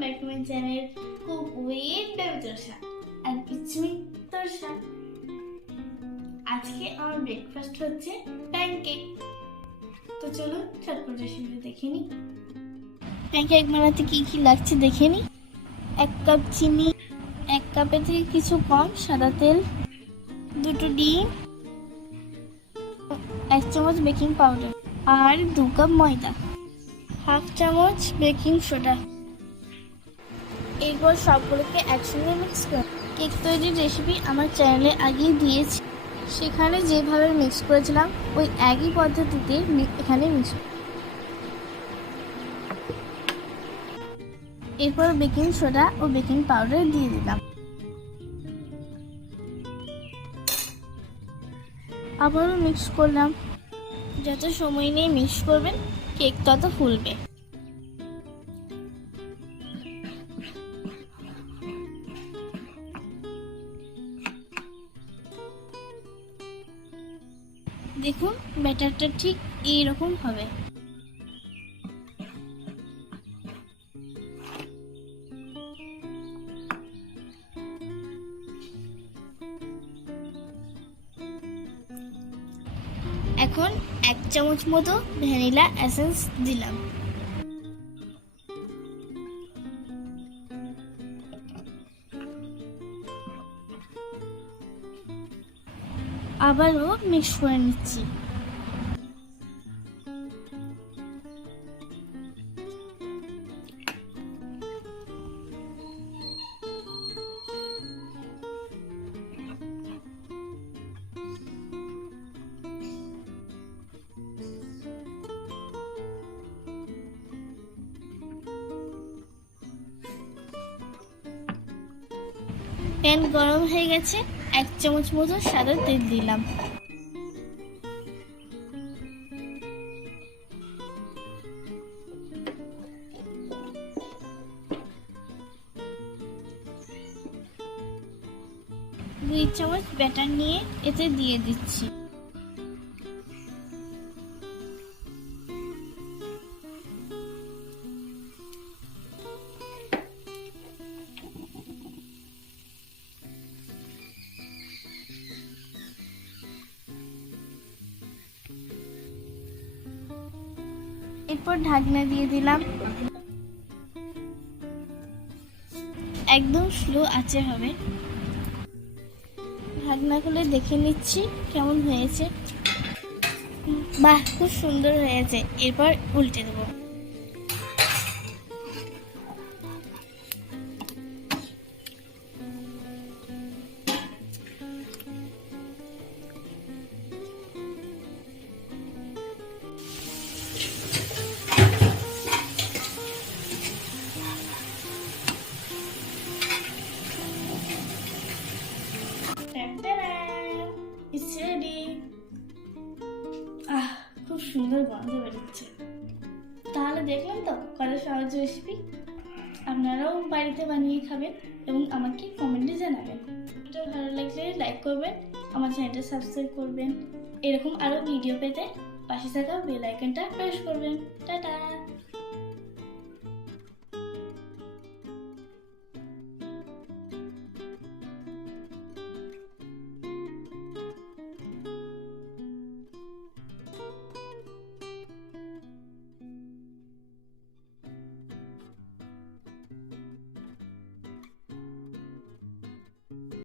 back to my channel Cook with Baby Torsha and it's me Torsha। আজকে আমার breakfast হচ্ছে pancake. তো চলো চটপট রেসিপি দেখে নিই। প্যানকেক বানাতে কি কি লাগছে দেখে নিই। 1 কাপ চিনি, 1 কাপের থেকে কিছু কম সাদা তেল, 2টো ডিম, 1 চামচ বেকিং পাউডার আর 2 কাপ ময়দা, 1/2 চামচ বেকিং সোডা। এরপর সবগুলোকে একসঙ্গে মিক্স করে কেক তৈরির রেসিপি আমার চ্যানেলে আগেই দিয়েছি, সেখানে যেভাবে মিক্স করেছিলাম ওই একই পদ্ধতিতে এখানে মিক্স। এরপর বেকিং সোডা ও বেকিং পাউডার দিয়ে দিলাম। আবারও মিক্স করলাম। যত সময় নিয়ে মিক্স করবেন কেক তত ফুলবে। দেখুন ব্যাটারটা ঠিক এইরকম হবে। এখন 1 চামচ মতো ভ্যানিলা এসেন্স দিলাম। আবারও মিক্স করে নিচ্ছি। প্যান গরম হয়ে গেছে, 1 চামচ মতো সাদা তেল দিলাম। দুই চামচ ব্যাটার নিয়ে এতে দিয়ে দিচ্ছি। এরপর ঢাকনা দিয়ে দিলাম। একদম স্লো আঁচে হবে। ঢাকনা খুলে দেখে নিচ্ছি কেমন হয়েছে। বাহ, খুব সুন্দর হয়েছে। এরপর উল্টে দেবো। It's ready. খুব সুন্দর গন্ধ বেরোচ্ছে। তাহলে দেখলেন তো কত সহজ রেসিপি। আপনারাও বাড়িতে বানিয়ে খাবেন এবং আমাকে কমেন্টে জানাবেন। ভিডিওটা ভালো লাগলে লাইক করবেন, আমার চ্যানেলটা সাবস্ক্রাইব করবেন। এরকম আরও ভিডিও পেতে পাশে থাকা বেল আইকনটা প্রেস করবেন। টাটা।